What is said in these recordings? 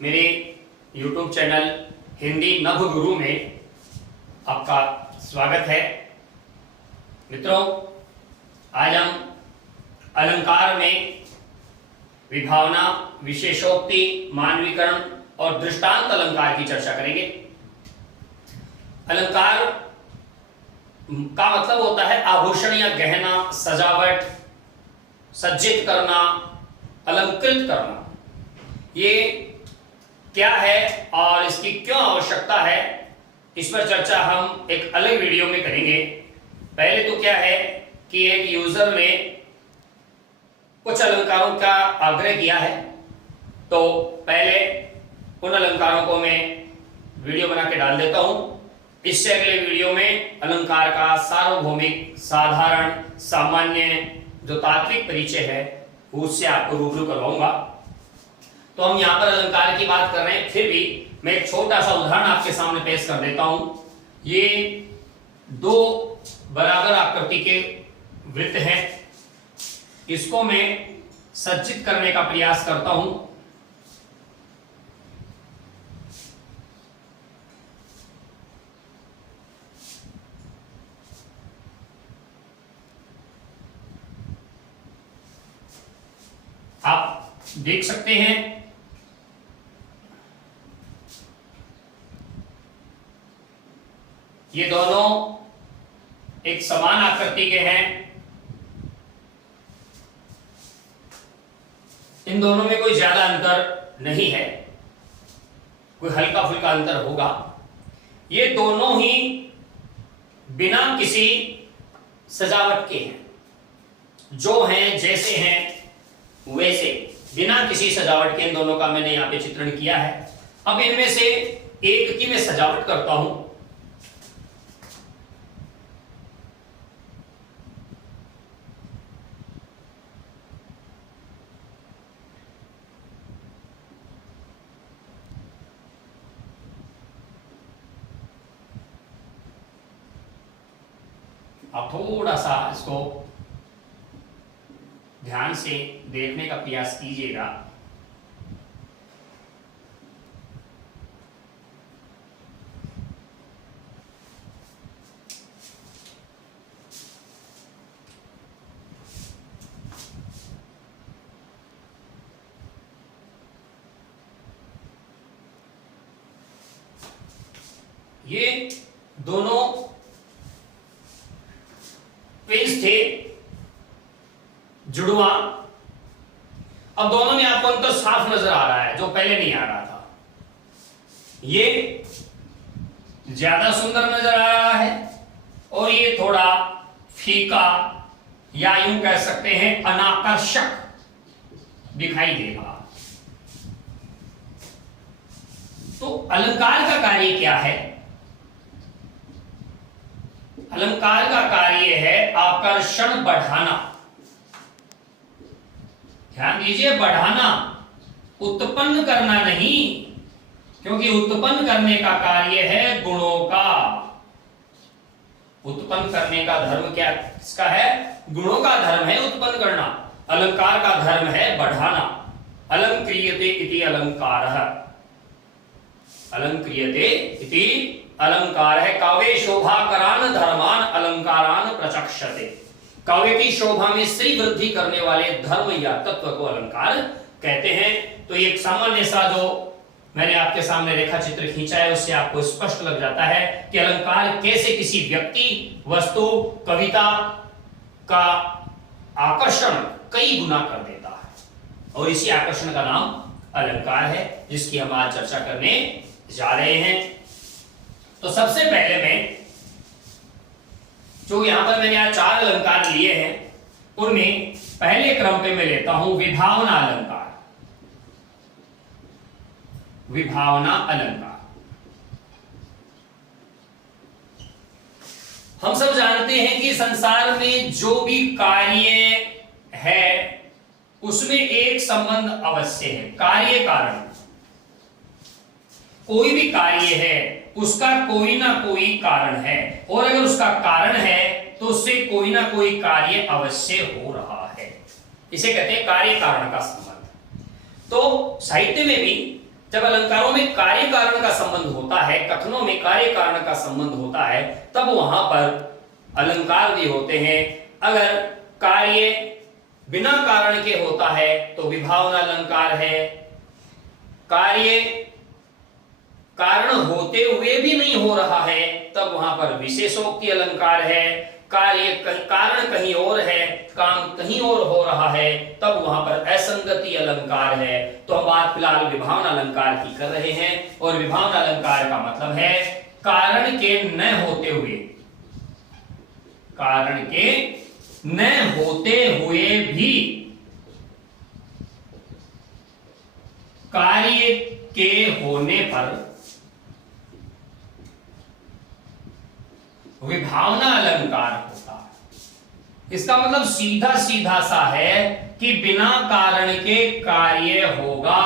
मेरे YouTube channel Hindi नभ गुरु में आपका स्वागत है। मित्रों, आज हम अलंकार में विभावना, विशेषोक्ति, मानवीकरण और दृष्टांत अलंकार की चर्चा करेंगे। अलंकार का मतलब होता है आभूषण या गहना, सजावट, सज्जित करना, अलंकृत करना। ये क्या है और इसकी क्यों आवश्यकता है, इस पर चर्चा हम एक अलग वीडियो में करेंगे। पहले तो क्या है कि एक यूजर ने कुछ अलंकारों का आग्रह किया है, तो पहले उन अलंकारों को मैं वीडियो बना के डाल देता हूं। इससे अगले वीडियो में अलंकार का सार्वभौमिक, साधारण, सामान्य जो तात्विक परिचय है उससे आपको रूबरू करवाऊंगा। तो हम यहां पर अलंकार की बात कर रहे हैं, फिर भी मैं एक छोटा सा उदाहरण आपके सामने पेश कर देता हूं। ये दो बराबर आकृति के वृत्त हैं, इसको मैं सज्जित करने का प्रयास करता हूं। आप देख सकते हैं ये दोनों एक समान आकृति के हैं। इन दोनों में कोई ज्यादा अंतर नहीं है, कोई हल्का फुल्का अंतर होगा। ये दोनों ही बिना किसी सजावट के हैं, जो हैं जैसे हैं वैसे, बिना किसी सजावट के इन दोनों का मैंने यहां पे चित्रण किया है। अब इनमें से एक की मैं सजावट करता हूं। आप थोड़ा सा इसको ध्यान से देखने का प्रयास कीजिएगा। ये दोनों ट्विंस थे, जुड़वा। अब दोनों में आपको अंतर साफ नजर आ रहा है, जो पहले नहीं आ रहा था। ये ज्यादा सुंदर नजर आ रहा है और ये थोड़ा फीका या यूं कह सकते हैं अनाकर्षक दिखाई देगा। तो अलंकार का कार्य क्या है? अलंकार का कार्य है आकर्षण बढ़ाना। ध्यान दीजिए, बढ़ाना, उत्पन्न करना नहीं, क्योंकि उत्पन्न करने का कार्य है गुणों का। उत्पन्न करने का धर्म क्या किसका है? गुणों का धर्म है उत्पन्न करना। अलंकार का धर्म है बढ़ाना। अलंक्रियते इति अलंकारः। अलंक्रियते इति अलंकार है। काव्ये शोभाकरान धर्मान अलंकारान प्रचक्षते। काव्य की शोभा में श्री वृद्धि करने वाले धर्म या तत्व को अलंकार कहते हैं। तो एक सामान्य सा जो मैंने आपके सामने रेखा चित्र खींचा है, उससे आपको स्पष्ट लग जाता है कि अलंकार कैसे किसी व्यक्ति, वस्तु, कविता का आकर्षण कई गुना कर देता है। और इसी आकर्षण का नाम अलंकार है, जिसकी हम आज चर्चा करने जा रहे हैं। तो सबसे पहले मैं जो यहां पर मैंने आज 4 अलंकार लिए हैं, उनमें पहले क्रम पे मैं लेता हूं विभावना अलंकार। विभावना अलंकार हम सब जानते हैं कि संसार में जो भी कार्य है उसमें एक संबंध अवश्य है, कार्य कारण। कोई भी कार्य है उसका कोई ना कोई कारण है, और अगर उसका कारण है तो उससे कोई ना कोई कार्य अवश्य हो रहा है। इसे कहते हैं कार्य कारण का संबंध। तो साहित्य में भी जब अलंकारों में कार्य कारण का संबंध होता है, कथनों में कार्य कारण का संबंध होता है, तब वहां पर अलंकार भी होते हैं। अगर कार्य बिना कारण के होता है तो विभावना अलंकार है। कार्य कारण होते हुए भी नहीं हो रहा है तब वहां पर विशेषोक्ति अलंकार है। कार्य कारण कहीं और है, काम कहीं और हो रहा है, तब वहां पर असंगति अलंकार है। तो हम बात फिलहाल विभावना अलंकार की कर रहे हैं, और विभावना अलंकार का मतलब है कारण के न होते हुए, कारण के न होते हुए भी कार्य के होने पर विभावना अलंकार होता है। इसका मतलब सीधा सीधा सा है कि बिना कारण के कार्य होगा,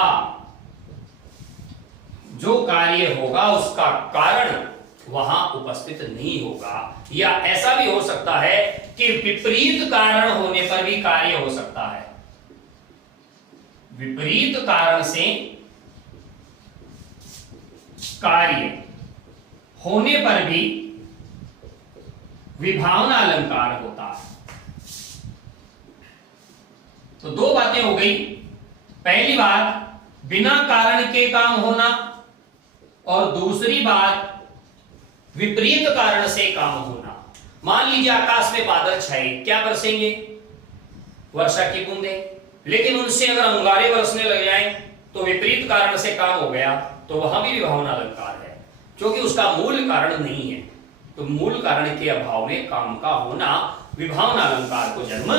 जो कार्य होगा उसका कारण वहां उपस्थित नहीं होगा। या ऐसा भी हो सकता है कि विपरीत कारण होने पर भी कार्य हो सकता है। विपरीत कारण से कार्य होने पर भी विभावना अलंकार होता है। तो दो बातें हो गई। पहली बात बिना कारण के काम होना, और दूसरी बात विपरीत कारण से काम होना। मान लीजिए आकाश में बादल छाए, क्या बरसेंगे? वर्षा की बूंदें। लेकिन उनसे अगर अंगारे बरसने लग जाएं तो विपरीत कारण से काम हो गया, तो वहां भी विभावना अलंकार है, क्योंकि उसका मूल कारण नहीं है। तो मूल कारण के अभाव में काम का होना विभावना अलंकार को जन्म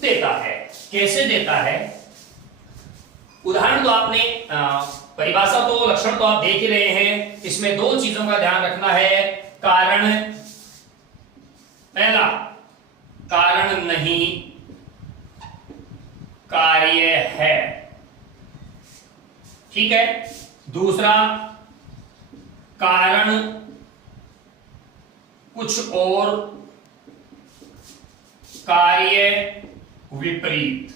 देता है। कैसे देता है? उदाहरण तो आपने परिभाषा तो लक्षण तो आप देख ही रहे हैं। इसमें दो चीजों का ध्यान रखना है। कारण, पहला कारण नहीं कार्य है, ठीक है। दूसरा कारण कुछ और, कार्य विपरीत।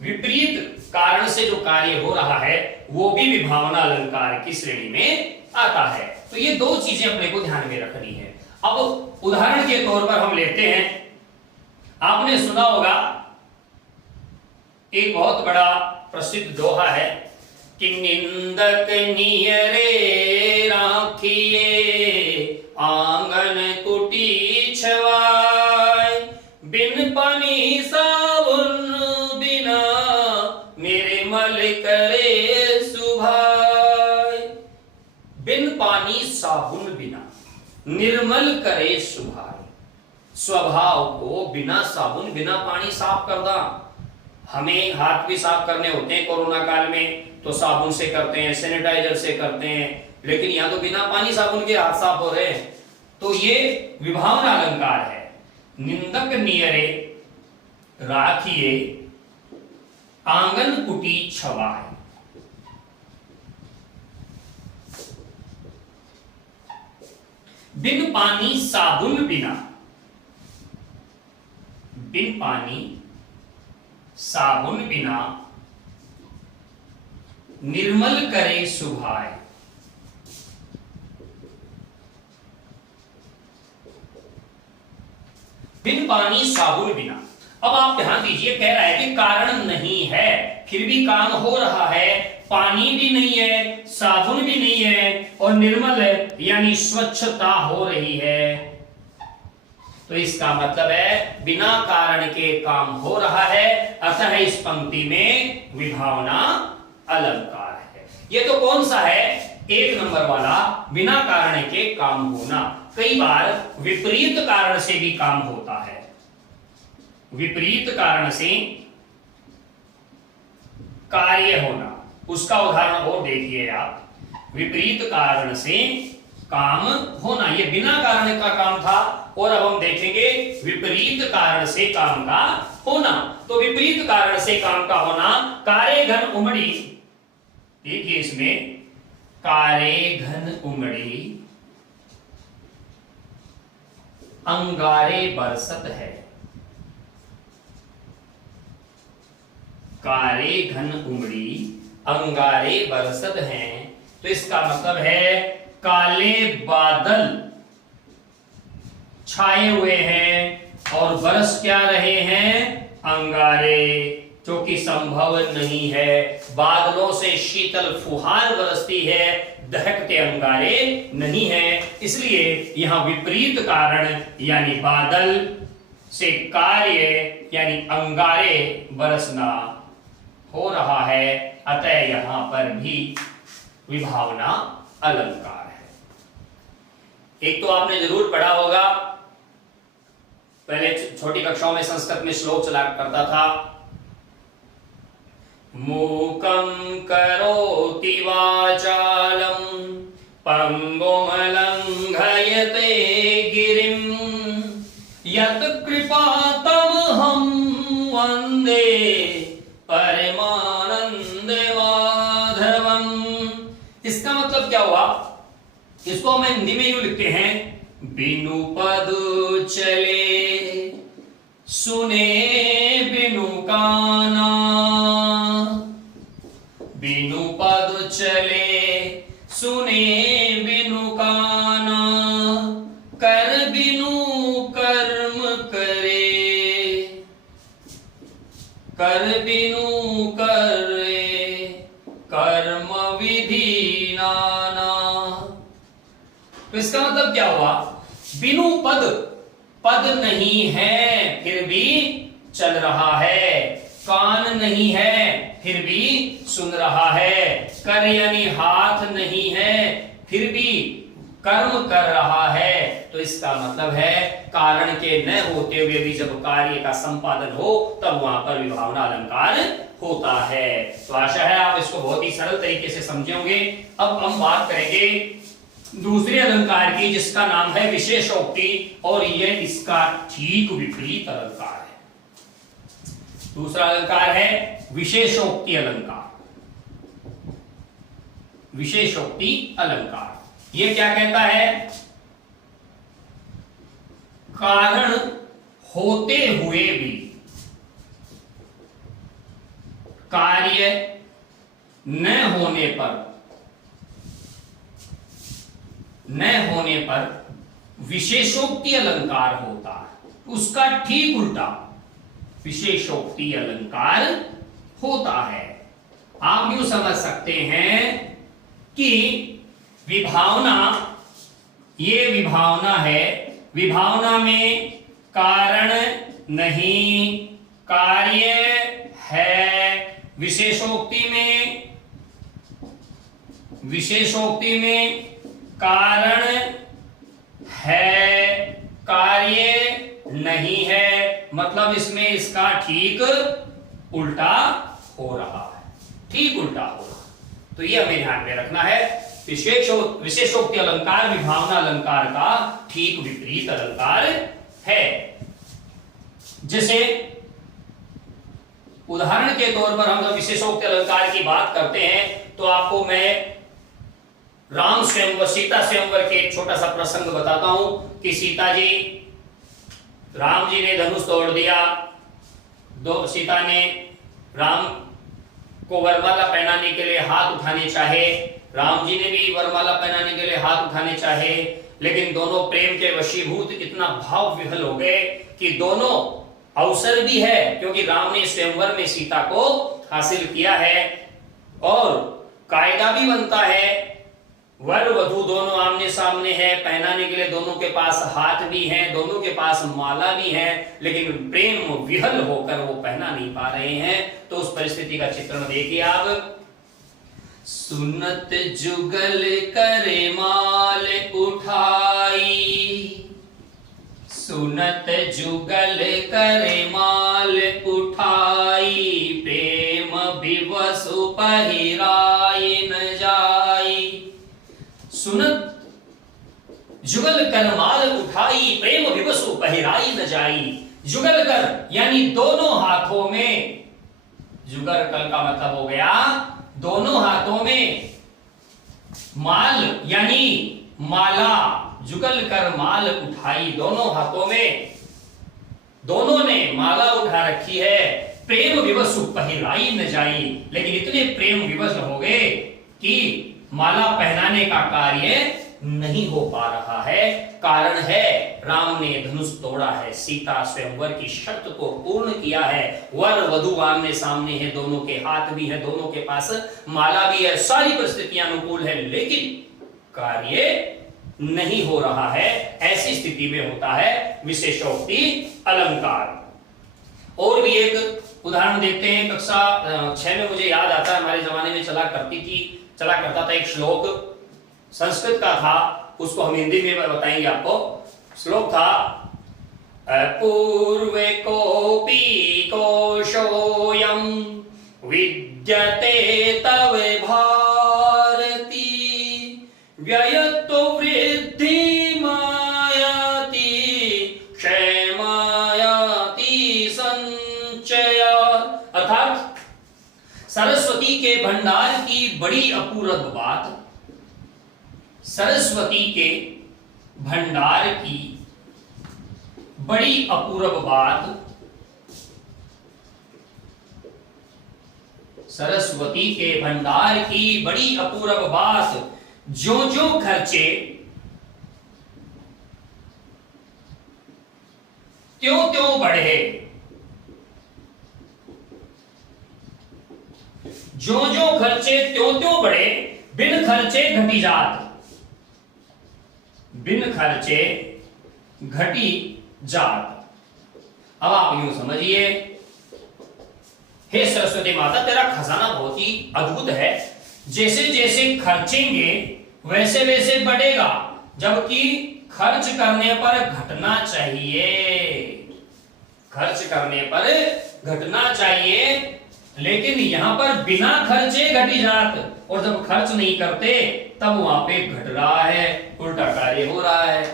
विपरीत कारण से जो कार्य हो रहा है वो भी विभावना अलंकार की श्रेणी में आता है। तो ये दो चीजें अपने को ध्यान में रखनी है। अब उदाहरण के तौर पर हम लेते हैं, आपने सुना होगा एक बहुत बड़ा प्रसिद्ध दोहा है कि निंदक नियरे राखिए आंगन कुटी छवाय, बिन पानी साबुन बिना निर्मल करे सुभाय। बिन पानी साबुन बिना निर्मल करे सुभाय। स्वभाव को बिना साबुन बिना पानी साफ करना। हमें हाथ भी साफ करने होते हैं कोरोना काल में, तो साबुन से करते हैं, सैनिटाइजर से करते हैं, लेकिन यहां तो बिना पानी साबुन के हाथ साफ हो रहे हैं। तो ये विभावना अलंकार है। निंदक नियरे राखिए आंगन कुटी छवाए। बिन पानी साबुन बिना, बिन पानी साबुन बिना निर्मल करे सुभाय। बिन पानी साबुन बिना। अब आप ध्यान दीजिए, कह रहा है कि कारण नहीं है फिर भी काम हो रहा है, पानी भी नहीं है, साबुन भी नहीं है, और निर्मल है यानी स्वच्छता हो रही है। तो इसका मतलब है बिना कारण के काम हो रहा है, अतः इस पंक्ति में विभावना अलंकार है। ये तो कौन सा है? एक नंबर वाला, बिना कारण के काम होना। कई बार विपरीत कारण से भी काम होता है। विपरीत कारण से कार्य होना, उसका उदाहरण और देखिए आप। विपरीत कारण से काम होना, ये बिना कारण का काम था, और अब हम देखेंगे विपरीत कारण से काम का होना। तो विपरीत कारण से काम का होना, कारे घन उमड़ी। देखिए इसमें कारे घन उमड़ी अंगारे बरसत है। कारे घन उमड़ी अंगारे बरसत हैं। तो इसका मतलब है काले बादल छाए हुए हैं और बरस क्या रहे हैं, अंगारे, जो कि संभव नहीं है। बादलों से शीतल फुहार बरसती है, दहकते अंगारे नहीं है। इसलिए यहां विपरीत कारण यानी बादल से कार्य यानी अंगारे बरसना हो रहा है, अतः यहां पर भी विभावना अलंकार है। एक तो आपने जरूर पढ़ा होगा, पहले छोटी कक्षाओं में संस्कृत में श्लोक चला करता था, मूकं करोति वाचालं पंगुं लंघयते गिरिं यत् कृपातमहं वन्दे परमानंद माधवम। इसका मतलब क्या हुआ, इसको हम हिंदी में यूं लिखते हैं, बिनु पद चले सुने बिनु काना, बिनु पद चले सुने बिनु काना, कर बिनु कर्म करे, कर बिनु करे कर्म विधि नाना। तो इसका मतलब क्या हुआ, बिनु पद, पद नहीं है फिर भी चल रहा है, कान नहीं है फिर भी सुन रहा है, कर यानी हाथ नहीं है फिर भी कर्म कर रहा है। तो इसका मतलब है कारण के न होते हुए भी जब कार्य का संपादन हो तब वहां पर विभावना अलंकार होता है। तो आशा है आप इसको बहुत ही सरल तरीके से समझे होंगे। अब हम बात करेंगे दूसरे अलंकार की, जिसका नाम है विशेषोक्ति, और यह इसका ठीक विपरीत अलंकार है। दूसरा अलंकार है विशेषोक्ति अलंकार। विशेषोक्ति अलंकार ये क्या कहता है, कारण होते हुए भी कार्य न होने पर विशेषोक्ति अलंकार होता है, उसका ठीक उल्टा विशेषोक्ति अलंकार होता है। आप यूं समझ सकते हैं कि विभावना, ये विभावना है, विभावना में कारण नहीं कार्य है, विशेषोक्ति में कारण है कार्य नहीं है, मतलब इसमें इसका ठीक उल्टा हो रहा है, ठीक उल्टा हो रहा है। तो ये हमें ध्यान में रखना है, विशेषोक्ति अलंकार विभावना अलंकार का ठीक विपरीत अलंकार है। जैसे उदाहरण के तौर पर हम जब विशेषोक्ति अलंकार की बात करते हैं तो आपको मैं राम स्वयंवर सीता स्वयंवर के एक छोटा सा प्रसंग बताता हूं कि सीता जी, राम जी ने धनुष तोड़ दिया, सीता ने राम को वरमाला पहनाने के लिए हाथ उठाने चाहे, राम जी ने भी वरमाला पहनाने के लिए हाथ उठाने चाहे, लेकिन दोनों प्रेम के वशीभूत इतना भाव विह्वल हो गए कि दोनों अवसर भी है, क्योंकि राम ने स्वयंवर में सीता को हासिल किया है और कायदा भी बनता है, वर वधू दोनों आमने सामने हैं, पहनाने के लिए दोनों के पास हाथ भी हैं, दोनों के पास माला भी है, लेकिन प्रेम विह्वल होकर वो पहना नहीं पा रहे हैं। तो उस परिस्थिति का चित्रण देखिए आप, सुनत जुगल करे माल उठाई, सुनत जुगल करे माल उठाई, प्रेम विवसु पहिराई न जाई। सुनत जुगल कर माल उठाई, प्रेम विवसु पहिराई न जाई। जुगल कर यानी दोनों हाथों में, जुगर कल का मतलब हो गया दोनों हाथों में, माल यानी माला, जुगल कर माल उठाई, दोनों हाथों में दोनों ने माला उठा रखी है, प्रेम विवश पहिराई न जाई, लेकिन इतने प्रेम विवश हो गए कि माला पहनाने का कार्य नहीं हो पा रहा है। कारण है राम ने धनुष तोड़ा है, सीता स्वयंवर की शर्त को पूर्ण किया है, वर वधु आमने सामने है, दोनों के हाथ भी है, दोनों के पास माला भी है, सारी परिस्थितियां अनुकूल है, लेकिन कार्य नहीं हो रहा है। ऐसी स्थिति में होता है विशेषोक्ति अलंकार। और भी एक उदाहरण देखते हैं, कक्षा 6 में मुझे याद आता है, हमारे जमाने में चला करता था एक श्लोक, संस्कृत का था, उसको हम हिंदी में बताएंगे आपको। श्लोक था, पूर्वे कोपि कोशोऽयं विद्यते तव भारती, व्ययतो वृद्धि मायाति क्षयमायाति संचया। अर्थात सरस्वती के भंडार की बड़ी अपूर्व बात, सरस्वती के भंडार की बड़ी अपूर्व बात, सरस्वती के भंडार की बड़ी अपूर्व बात, जो जो खर्चे त्यों त्यों बढ़े, जो जो खर्चे त्यों त्यों बढ़े, बिन खर्चे घटी जात, बिन खर्चे घटी जात। अब आप यूं समझिए, हे सरस्वती माता, तेरा खजाना बहुत ही अद्भुत है, जैसे जैसे खर्चेंगे वैसे वैसे बढ़ेगा, जबकि खर्च करने पर घटना चाहिए, खर्च करने पर घटना चाहिए, लेकिन यहां पर बिना खर्चे घटी जात, और जब खर्च नहीं करते तब वहां पे घट रहा है, उल्टा कार्य हो रहा है।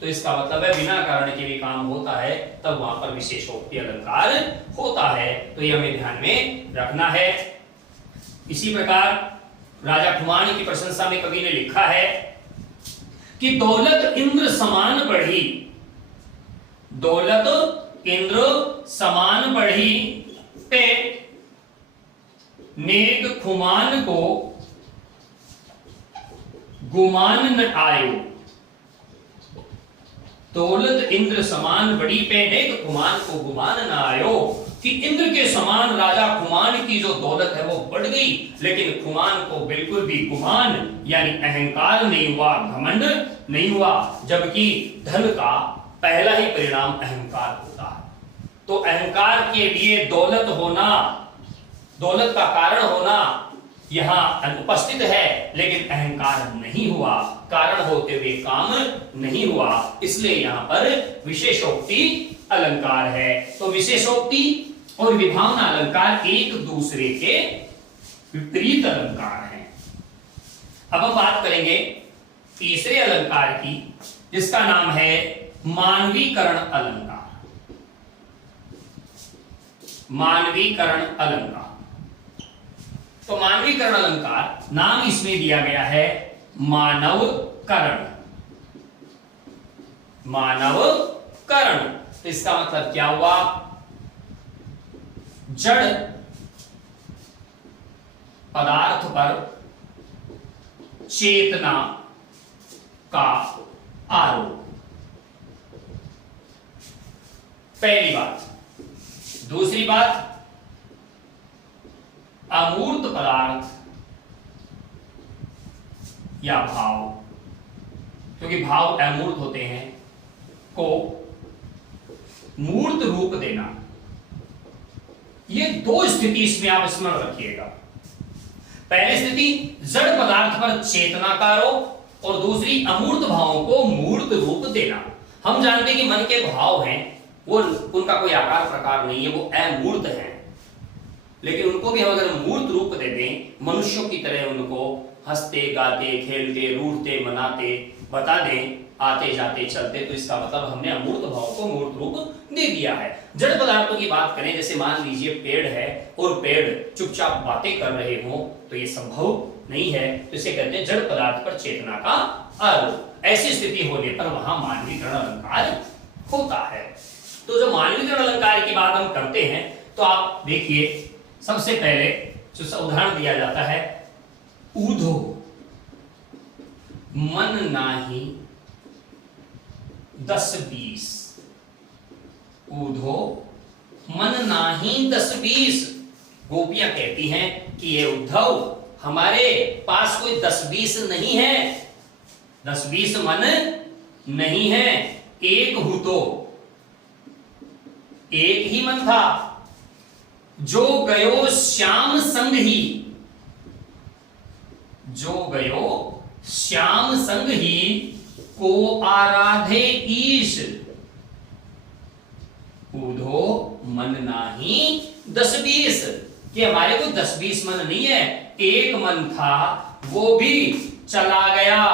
तो इसका मतलब है बिना कारण के भी काम होता है, तब वहां पर विशेषोक्ति अलंकार होता है। तो ये हमें ध्यान में रखना है। इसी प्रकार राजा खुमान की प्रशंसा में कवि ने लिखा है कि दौलत इंद्र समान बढ़ी, दौलत इंद्र समान बढ़ी, पे नेक खुमान को गुमान न आयो। दौलत इंद्र समान बड़ी, पे नेक खुमान को गुमान न आयो, कि इंद्र के समान राजा खुमान की जो दौलत है वो बढ़ गई, लेकिन खुमान को बिल्कुल भी गुमान यानी अहंकार नहीं हुआ, घमंड नहीं हुआ, जबकि धन का पहला ही परिणाम अहंकार होता है। तो अहंकार के लिए दौलत होना, दौलत का कारण होना यहां अनुपस्थित है, लेकिन अहंकार नहीं हुआ, कारण होते हुए काम नहीं हुआ, इसलिए यहां पर विशेषोक्ति अलंकार है। तो विशेषोक्ति और विभावना अलंकार एक दूसरे के विपरीत अलंकार हैं। अब हम बात करेंगे तीसरे अलंकार की, जिसका नाम है मानवीकरण अलंकार। मानवीकरण अलंकार, तो मानवीकरण अलंकार नाम इसमें दिया गया है मानवकरण। मानवकरण, तो इसका मतलब क्या हुआ? जड़ पदार्थ पर चेतना का आरोप, पहली बात। दूसरी बात, अमूर्त पदार्थ या भाव, क्योंकि भाव अमूर्त होते हैं, को मूर्त रूप देना। ये दो स्थिति इसमें आप स्मरण रखिएगा। पहली स्थिति जड़ पदार्थ पर चेतना का आरोप, और दूसरी अमूर्त भावों को मूर्त रूप देना। हम जानते हैं कि मन के भाव हैं, वो उनका कोई आकार प्रकार नहीं है, वो अमूर्त हैं, लेकिन उनको भी हम अगर मूर्त रूप दे दें, मनुष्यों की तरह उनको हंसते गाते खेलते रूठते मनाते बता दें, आते जाते चलते, तो इसका मतलब हमने अमूर्त भाव को मूर्त रूप दे दिया है। जड़ पदार्थों की बात करें, जैसे मान लीजिए पेड़ है और पेड़ चुपचाप बातें कर रहे हो, तो ये संभव नहीं है, तो इसे कहते हैं जड़ पदार्थ पर चेतना का आरोप। ऐसी स्थिति होने पर वहां मानवीकरण अलंकार होता है। तो जो मानवीकरण अलंकार की बात हम करते हैं, तो आप देखिए, सबसे पहले जो उदाहरण दिया जाता है, ऊधो मन नाही 10-20, ऊधो मन नाही 10-20। गोपियां कहती हैं कि ये उद्धव, हमारे पास कोई 10-20 नहीं है, 10-20 मन नहीं है, एक हूं तो, एक ही मन था, जो गयो श्याम संग ही, जो गयो श्याम संग ही, को आराधे ईश। ऊधो मन नाही 10-20, कि हमारे को 10-20 मन नहीं है, एक मन था, वो भी चला गया।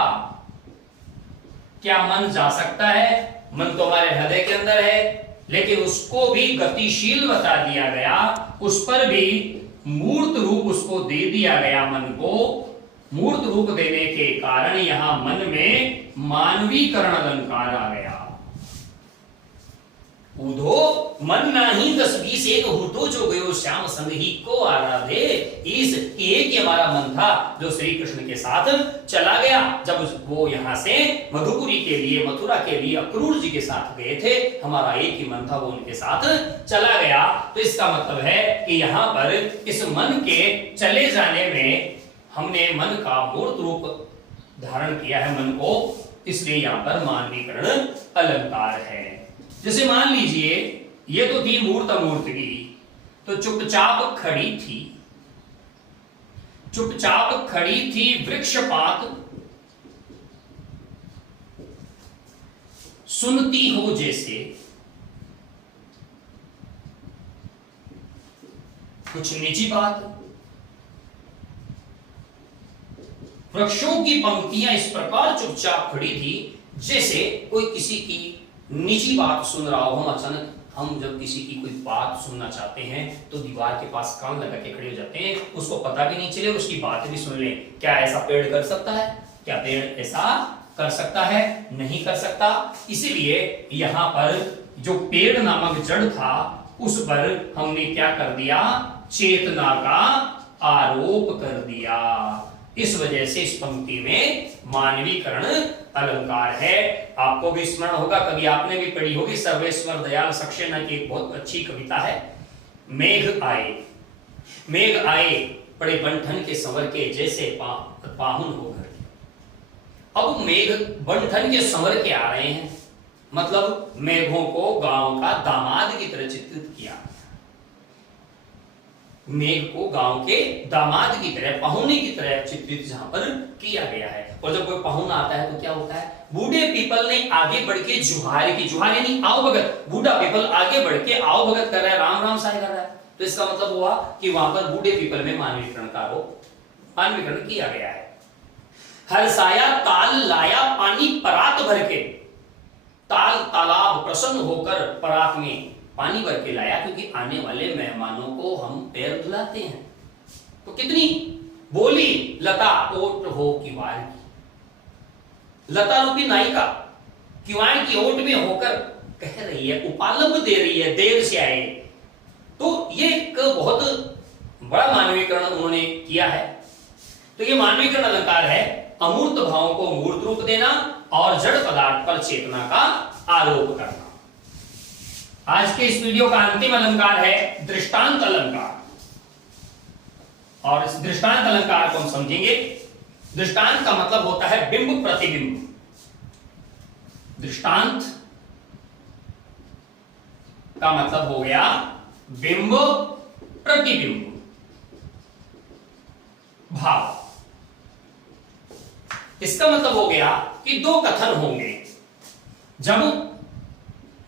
क्या मन जा सकता है? मन तो हमारे हृदय के अंदर है, लेकिन उसको भी गतिशील बता दिया गया, उस पर भी मूर्त रूप उसको दे दिया गया। मन को मूर्त रूप देने के कारण यहां मन में मानवीकरण अलंकार आ गया। ऊधो मन नाही 10-20, एक हूं तो, जो गयो श्याम संग ही, को आराधे ईश। एक ही हमारा मन था जो श्री कृष्ण के साथ चला गया। जब वो यहां से मधुपुरी के लिए, मथुरा के लिए अक्रूर जी के साथ गए थे, हमारा एक ही मन था, वो उनके साथ चला गया। तो इसका मतलब है कि यहां पर इस मन के चले जाने में हमने मन का मूर्त रूप धारण किया है, मन को, इसलिए यहां पर मानवीकरण अलंकार है। जैसे मान लीजिए ये तो थी मूर्त अमूर्तगी, तो चुपचाप खड़ी थी, चुपचाप खड़ी थी वृक्षपात, सुनती हो जैसे, कुछ निजी बात। वृक्षों की पंक्तियां इस प्रकार चुपचाप खड़ी थी जैसे कोई किसी की निजी बात सुन रहा हो। हम अचानक, हम जब किसी की कोई बात सुनना चाहते हैं तो दीवार के पास कान लगा के खड़े हो जाते हैं, उसको पता भी नहीं चले, उसकी बात भी सुन ले। क्या ऐसा पेड़ कर सकता है? क्या पेड़ ऐसा कर सकता है? नहीं कर सकता। इसीलिए यहां पर जो पेड़ नामक जड़ था, उस पर हमने क्या कर दिया? चेतना का आरोप कर दिया। इस वजह से इस पंक्ति में मानवीकरण अलंकार है। आपको भी स्मरण होगा, कभी आपने भी पढ़ी होगी, सर्वेश्वर दयाल सक्सेना की एक बहुत अच्छी कविता है, मेघ आए, मेघ आए बड़े बंठन के संवर के, जैसे पाहुन हो घर के। अब मेघ बंठन के संवर के आ रहे हैं, मतलब मेघों को गांव का दामाद की तरह चित्रित किया, मेघ को गांव के दामाद की तरह, पहुने की तरह चित्रित जहां पर किया गया है। और जब कोई पहुना आता है तो क्या होता है? बूढ़े पीपल ने आगे बढ़ के जुहार की, जुहार यानी आओ भगत, बूढ़ा पीपल आगे बढ़ के आओ भगत कर रहा है, राम राम साई कर रहा है। तो इसका मतलब हुआ कि वहां पर बूढ़े पीपल में मानवीकरण का आरोप, मानवीकरण किया गया है। हर्षाया ताल लाया पानी परात भर के, ताल तालाब प्रसन्न होकर परात में पानी भर के लाया, क्योंकि आने वाले मेहमानों को हम पैर धुलाते हैं। तो कितनी बोली लता ओट हो किवाड़ की, लता रूपी नायिका किवाड़ की ओट में होकर कह रही है, उपालंब दे रही है, देर से आए। तो ये एक बहुत बड़ा मानवीकरण उन्होंने किया है। तो ये मानवीकरण अलंकार है, अमूर्त भावों को मूर्त रूप देना और जड़ पदार्थ पर चेतना का आरोप करना। आज के इस वीडियो का अंतिम अलंकार है दृष्टांत अलंकार, और इस दृष्टांत अलंकार को हम समझेंगे। दृष्टांत का मतलब होता है बिंब प्रतिबिंब। दृष्टांत का मतलब हो गया बिंब प्रतिबिंब भाव। इसका मतलब हो गया कि दो कथन होंगे, जब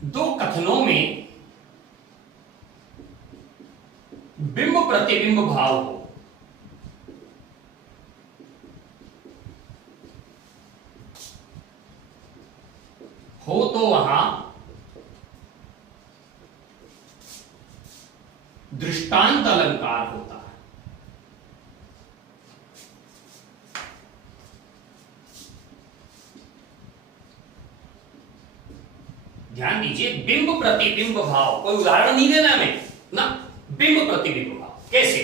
दो कथनों में बिंब प्रतिबिंब भाव हो तो वहां दृष्टांत अलंकार होता है। ध्यान दीजिए, बिंब प्रतिबिंब भाव, कोई उदाहरण नहीं देना हमें ना, बिंब प्रतिबिंब भाव। कैसे?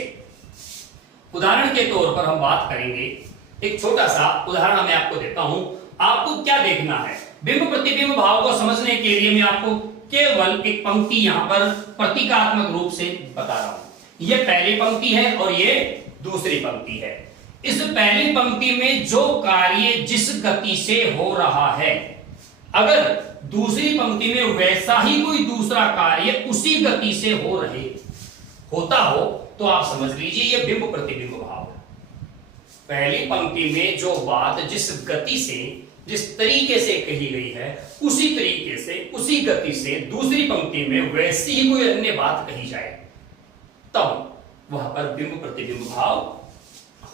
उदाहरण के तौर पर हम बात करेंगे, एक छोटा सा उदाहरण मैं आपको देता हूं। आपको क्या देखना है? बिंब प्रतिबिंब भाव को समझने के लिए मैं आपको केवल एक पंक्ति यहां पर प्रतीकात्मक रूप से बता रहा हूं। यह पहली पंक्ति है और ये दूसरी पंक्ति है। इस पहली पंक्ति में जो कार्य जिस गति से हो रहा है, अगर दूसरी पंक्ति में वैसा ही कोई दूसरा कार्य उसी गति से होता हो तो आप समझ लीजिए यह बिंब प्रतिबिंब भाव है। पहली पंक्ति में जो बात जिस गति से, जिस तरीके से कही गई है, उसी तरीके से, उसी गति से दूसरी पंक्ति में वैसी ही कोई अन्य बात कही जाए, तब वहां पर बिंब प्रतिबिंब भाव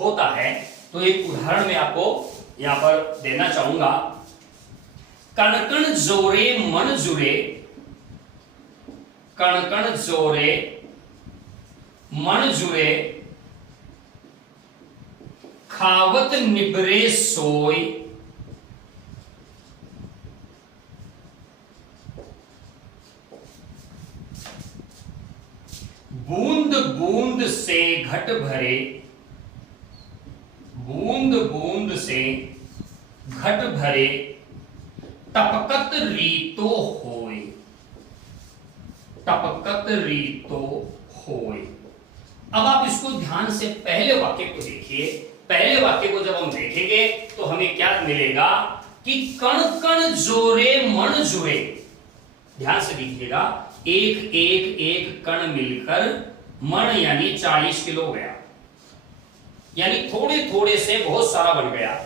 होता है। तो एक उदाहरण मैं आपको यहां पर देना चाहूंगा। कण कण जोरे मन जुरे, कण कण जोरे मन जुरे, खावत निबरे सोय, बूंद बूंद से घट भरे, बूंद बूंद से घट भरे, टपकत रीतो होय, टपकत रीतो होय। अब आप इसको ध्यान से पहले वाक्य को देखिए। पहले वाक्य को जब हम देखेंगे तो हमें क्या मिलेगा कि कण कण जोरे मन जुरे। ध्यान से देखिएगा, एक एक एक कण मिलकर मन यानी 40 किलो गया, यानी थोड़े थोड़े से बहुत सारा बन गया।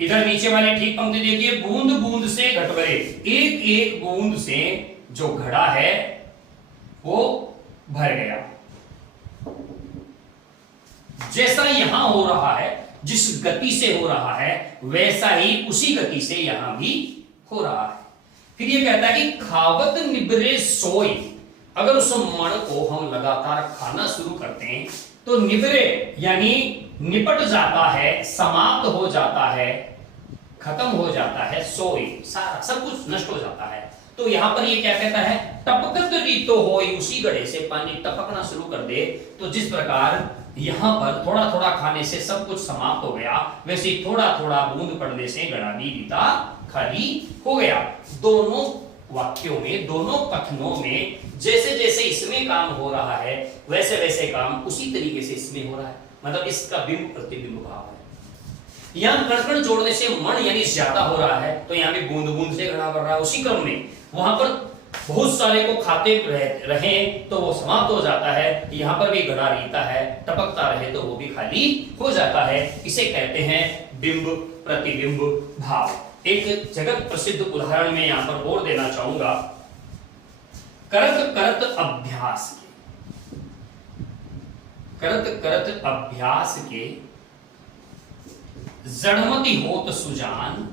इधर नीचे वाले ठीक पंक्ति देखिए, बूंद बूंद से घट भरे, एक एक बूंद से जो घड़ा है वो भर गया। जैसा यहां हो रहा है, जिस गति से हो रहा है, वैसा ही उसी गति से यहां भी हो रहा है। फिर ये कहता है कि खावत निबरे सोय। अगर उस मन को हम लगातार खाना शुरू करते हैं तो निबरे यानी निपट जाता है, समाप्त हो जाता है, खत्म हो जाता है, सोय सारा सब कुछ नष्ट हो जाता है। तो यहां पर ये क्या कहता है? टपकत रीतो होय, उसी घड़े से पानी टपकना शुरू कर दे। तो जिस प्रकार यहां पर थोड़ा थोड़ा खाने से सब कुछ समाप्त हो गया, वैसे थोड़ा थोड़ा बूंद पड़ने से घड़ा भी बीता खाली हो गया। दोनों वाक्यों में, दोनों कथनों में जैसे जैसे इसमें काम हो रहा है, वैसे वैसे काम उसी तरीके से इसमें हो रहा है। मतलब इसका बिंब प्रतिबिंब भाव है। यहां कण कण जोड़ने से मन यानी ज्यादा हो रहा है, तो यहां भी बूंद बूंद से घड़ा भर रहा है। उसी क्रम में वहां पर बहुत सारे को खाते रहे तो वो समाप्त हो जाता है, यहां पर भी घड़ा रहता है, टपकता रहे तो वो भी खाली हो जाता है। इसे कहते हैं बिंब प्रतिबिंब भाव। एक जगत प्रसिद्ध उदाहरण में यहां पर और देना चाहूंगा। करत करत अभ्यास के, करत करत अभ्यास के, जड़मति होत सुजान,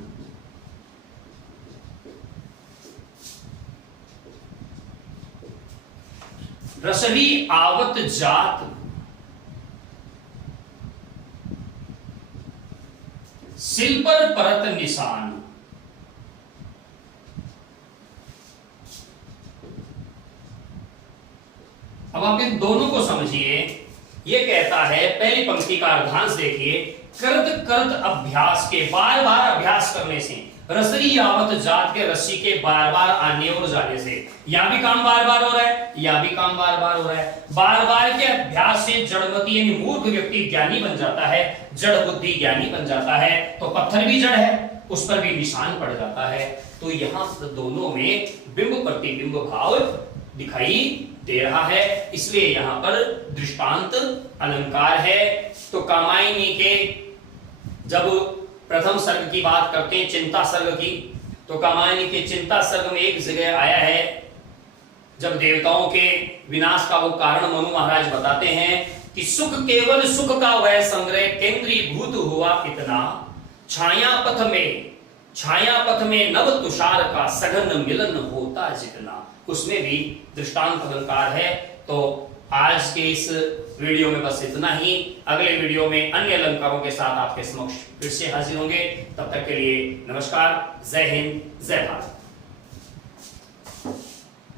रसरी आवत जात, सिल पर परत निशान। अब आप इन दोनों को समझिए। यह कहता है, पहली पंक्ति का अर्धांश देखिए, करत करत अभ्यास के, बार बार अभ्यास करने से, रसरी आवत जात के, रस्सी के बार बार आने और जाने से, यहां भी काम बार बार हो रहा है, यहां भी काम बार बार हो रहा है। बार बार के अभ्यास से जड़मति यानी मूर्ख व्यक्ति ज्ञानी बन जाता है, जड़ बुद्धि ज्ञानी बन जाता है। तो पत्थर भी जड़ है, उस पर भी निशान पड़ जाता है। तो यहां दोनों में बिंब प्रतिबिंब भाव दिखाई दे रहा है, इसलिए यहां पर दृष्टांत अलंकार है। तो कामायनी के जब प्रथम सर्ग की बात करते हैं, चिंता सर्ग की, तो कामायनी के चिंता सर्ग में एक जगह आया है, जब देवताओं के विनाश का वो कारण मनु महाराज बताते हैं कि सुख केवल सुख का वह संग्रह केंद्रीभूत हुआ इतना, छाया पथ में नव तुषार का सघन मिलन होता जितना। उसमें भी दृष्टांत अलंकार है। तो आज के इस वीडियो में बस इतना ही। अगले वीडियो में अन्य अलंकारों के साथ आपके समक्ष फिर से हाजिर होंगे। तब तक के लिए नमस्कार, जय हिंद, जय भारत।